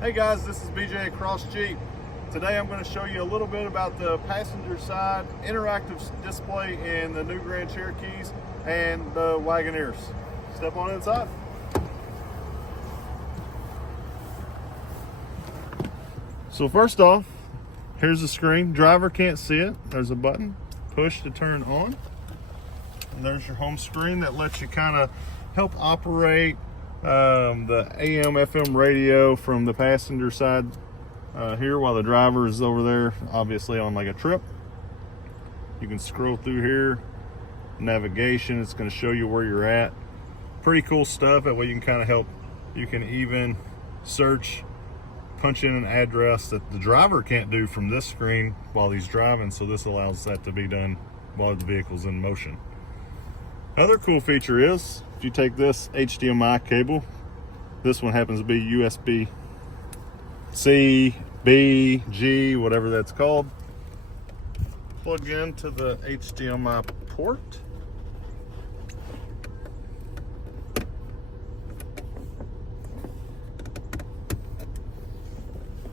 Hey guys, this is BJ across Jeep. Today I'm going to show you a little bit about the passenger side interactive display in the new Grand Cherokees and the Wagoneers. Step on inside. So first off, here's the screen. Driver can't see it. There's a button, push to turn on. And there's your home screen that lets you kind of help operate the AM FM radio from the passenger side here while the driver is over there, obviously on like a trip. You can scroll through here, navigation, it's going to show you where you're at. Pretty cool stuff. That way you can kind of help. You can even search, punch in an address that the driver can't do from this screen while he's driving, so this allows that to be done while the vehicle's in motion. Another cool feature is if you take this HDMI cable, this one happens to be USB-C, B, G, whatever that's called, plug into the HDMI port.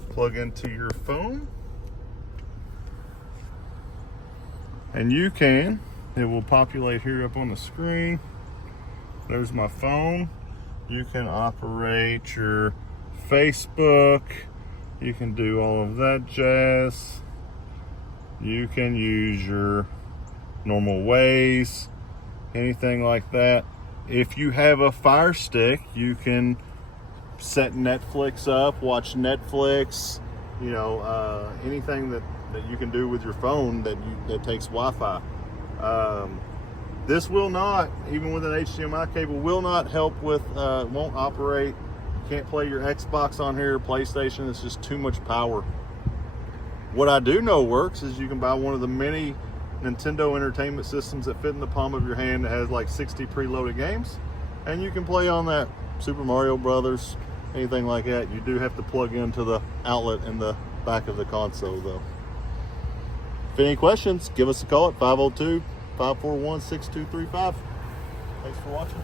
Plug into your phone, and you can, it will populate here up on the screen. There's my phone. You can operate your Facebook. You can do all of that jazz. You can use your normal Waze, anything like that. If you have a Fire Stick, you can set Netflix up, watch Netflix, you know, anything that you can do with your phone that takes Wi-Fi. This will not, even with an HDMI cable, will not help with, won't operate. You can't play your Xbox on here, PlayStation, it's just too much power. What I do know works is you can buy one of the many Nintendo Entertainment Systems that fit in the palm of your hand that has like 60 preloaded games, and you can play on that. Super Mario Brothers, anything like that. You do have to plug into the outlet in the back of the console though. If any questions, give us a call at 502-541-6235. Thanks for watching.